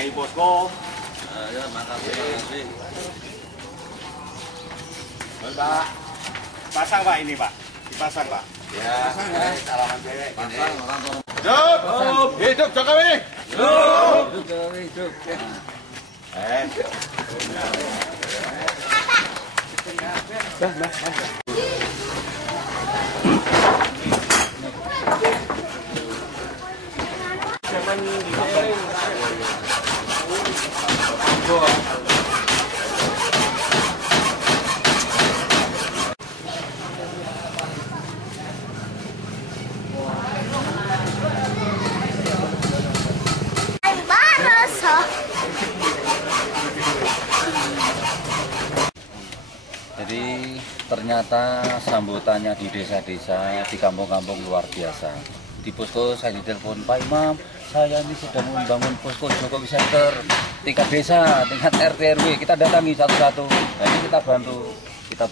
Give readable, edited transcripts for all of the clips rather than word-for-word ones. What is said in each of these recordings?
Nai Posko. Ya, makasih. Pak. Pasang Pak ini Pak. Dipasang Pak. Ya, salaman cewek. Pasang orang tua. Hidup! Hidup Jokowi! Hidup, Jokowi, hidup. Jadi ternyata sambutannya di desa-desa, di kampung-kampung luar biasa. Di posko saya ditelepon, Pak Imam, saya ini sedang membangun posko Jokowi Center tingkat desa, tingkat RT RW. Kita datangi satu-satu. Nah, ini kita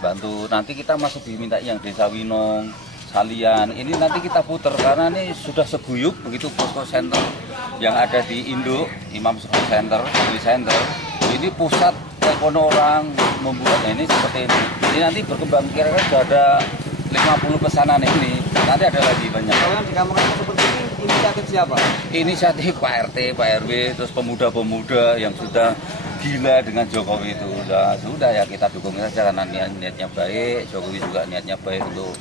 bantu. Nanti kita masih diminta yang desa Winong, Salian. Ini nanti kita puter karena ini sudah seguyup begitu posko center yang ada di Indo, Imam Support Center, Jokowi Center. Ini pusat telepon orang membuatnya ini seperti ini. Ini nanti berkembang kira-kira sudah ada 50 pesanan ini. Nanti ada lagi banyak. Kalau di kamar seperti ini inisiatif siapa? Inisiatif Pak RT, Pak RW, terus pemuda-pemuda yang sudah gila dengan Jokowi itu. Sudah ya kita dukung saja karena niatnya baik. Jokowi juga niatnya baik untuk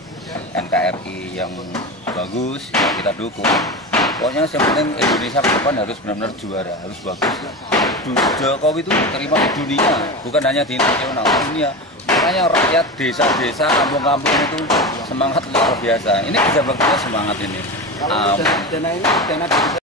NKRI yang bagus, ya kita dukung. Pokoknya yang penting Indonesia ke depan harus benar-benar juara, harus bagus. Jokowi itu terima di dunia, bukan hanya di nasional, dunia. Makanya rakyat desa-desa, kampung-kampung itu semangat luar biasa. Ini kerja baktinya semangat ini. Kalau dana ini dana